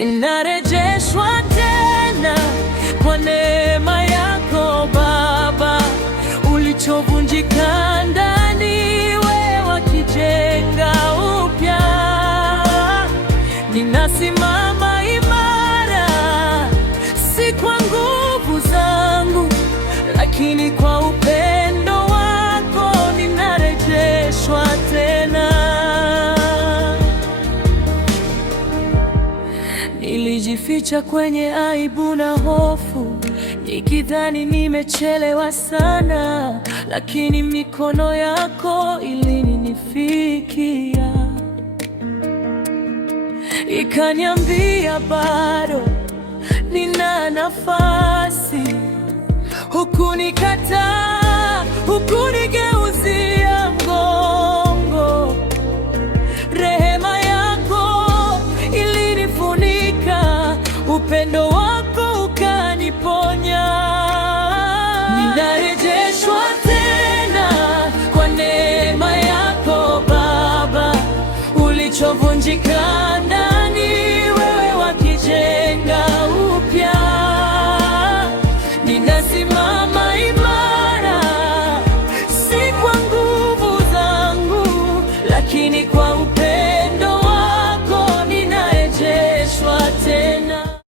ninarejeshwa tena kwa neema yako Baba. Ulichovunjika ndani wewe wakijenga upya. Ninasimama imara, si kwa nguvu zangu, lakini kwa upendo wako ninarejeshwa tena. Nilijificha kwenye aibu na hofu, nikidhani nimechelewa sana, lakini mikono yako ilinifikia, ikaniambia bado nina nafasi. Hukunikataa, hukunigeuzia mgongo. Rehema yako ilinifunika, upendo wako ukaniponya. Ninarejeshwa tena kwa neema yako Baba. Ulichovunjika ndani wewe wakijenga upya. Ninasimama imara, si kwa nguvu zangu, lakini kwa